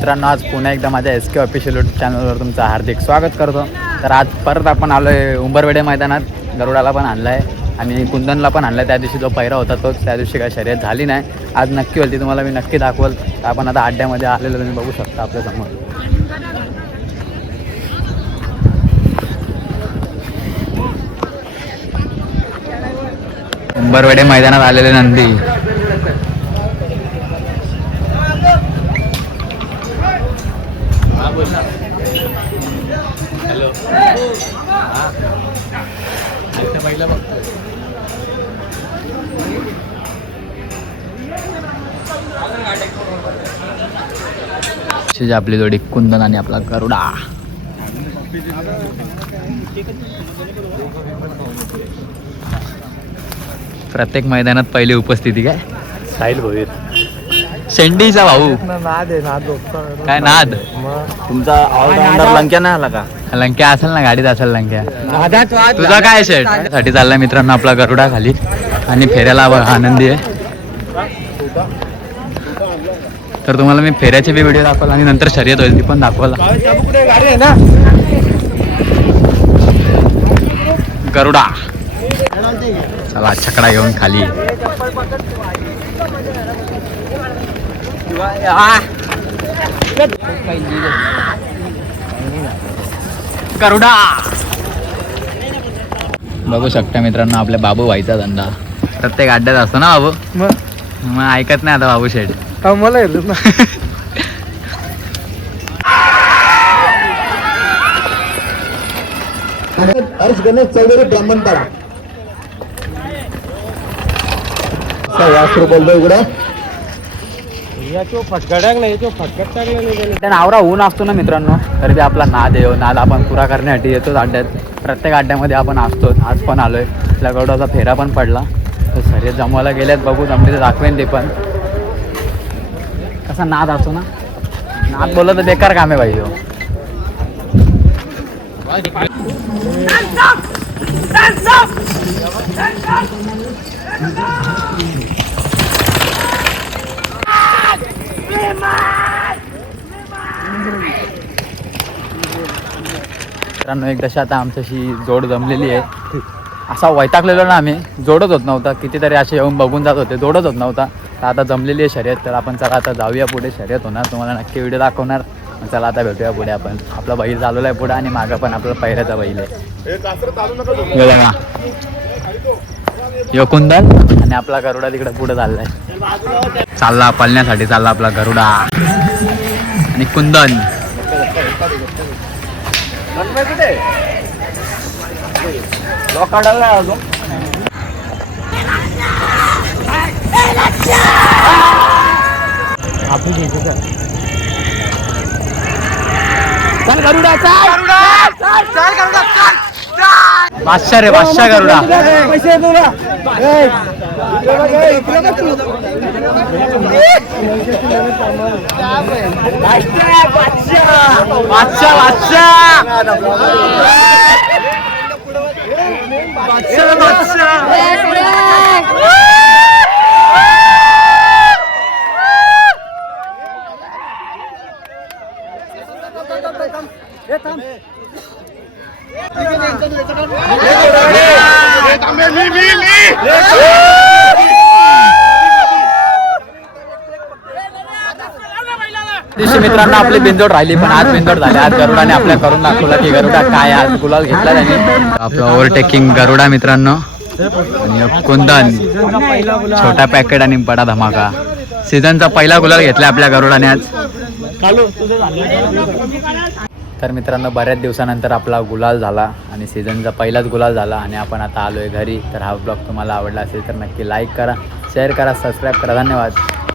मित्रांनो, आज पुन्हा एकदा माझ्या SK ऑफिशियल यूट्यूब चॅनलवर तुमचं हार्दिक स्वागत करतो. तर आज परत आपण आलो आहे उंबरवेडे मैदानात. गरुडाला पण आणला आहे आणि कुंदनला पण आणला आहे. त्या दिवशी जो पहिरा होता तोच, त्या दिवशी काय शर्यत झाली नाही. आज नक्की होती, तुम्हाला मी नक्की दाखवल. तर आपण आता अड्ड्यामध्ये आलेलो तुम्ही बघू शकता आपल्यासमोर. उंबरवेडे मैदानात आलेले नंदी. आपली जोडी कुंदन आणि आपला गरुडा. प्रत्येक मैदानात पहिली उपस्थिती काय साहिल भोईर, शेंडीचा भाऊ. नाद आहे, नाद काय नाद तुमचा ऑलराऊंडर लंक्या नाही आला का? लंक्या असेल ना, गाडीत असेल लंक्या. तुझा काय शेट साठी चाललाय मित्रांनो आपला गरुडा खाली, आणि फेऱ्याला आनंदी आहे. तर तुम्हाला मी फेऱ्याचे बी व्हिडिओ दाखवला आणि नंतर शर्यत होईल ती पण दाखवला. गरुडा चला छकडा घेऊन खाली. गरुडा बघू शकता मित्रांनो, आपल्या बाबू व्हायचा धंदा प्रत्येक अड्ड्यात असतो ना बाबू. मग ऐकत नाही आता बाबू शेठ. मला येतच ना. हर्ष गणेश चौधरी ब्राह्मणपाडा बोलतोय इकडं. आवरा ऊन असतो ना मित्रांनो, तर ते आपला नाद आहे. नाद आपण पुरा करण्यासाठी येतो अड्ड्यात. प्रत्येक अड्ड्यामध्ये आपण असतो. आज पण आलोय. आपल्या गरुडाचा फेरा पण पडला. तर शर्यत जमवायला गेल्यात, बघू जमली तर दाखवेन ते पण. कसा नाद असतो ना, नाद बोललं तर बेकार काम आहे भाई. मित्रांनो, एक दशा आता आमच्याशी जोड जमलेली आहे. असा वैतागलेलो ना आम्ही, जोडच होत नव्हता. कितीतरी असे येऊन बघून जात होते, जोडच होत नव्हता. तर आता जमलेली आहे शर्यत. तर आपण चला आता जाऊया पुढे, शर्यत होणार, तुम्हाला नक्की व्हिडिओ दाखवणार. चला आता भेटूया पुढे. आपण आपला बैल चालवला आहे पुढे, आणि मागं पण आपला पहिल्याचा बैल आहे. यो कुंदन आणि आपला गरुडा तिकडे पुढे चाललाय. चालला पळण्यासाठी, चालला आपला गरुडा आणि कुंदन. बादशाह रे, बादशाह गरुडा. दिवशी मित्रांनो आपली बिंदोड राहिली, पण आज बिंदोड झाली. आज गरुडाने आपल्या करून दाखवला की गरुडा काय. आज गुलाल घेतला त्याने. आपलं ओव्हरटेकिंग गरुडा मित्रांनो, आणि कुंदन छोटा पॅकेट आणि बडा धमाका. सीझनचा पहिला गुलाल घेतला आपल्या गरुडाने आज. तर मित्रांनो, बऱ्याच दिवसानंतर आपला गुलाल झाला आणि सीझनचा पहिलाच गुलाल झाला, आणि आपण आता आलोय घरी. तर हा ब्लॉग तुम्हाला आवडला असेल तर नक्की लाईक करा, शेअर करा, सबस्क्राईब करा. धन्यवाद.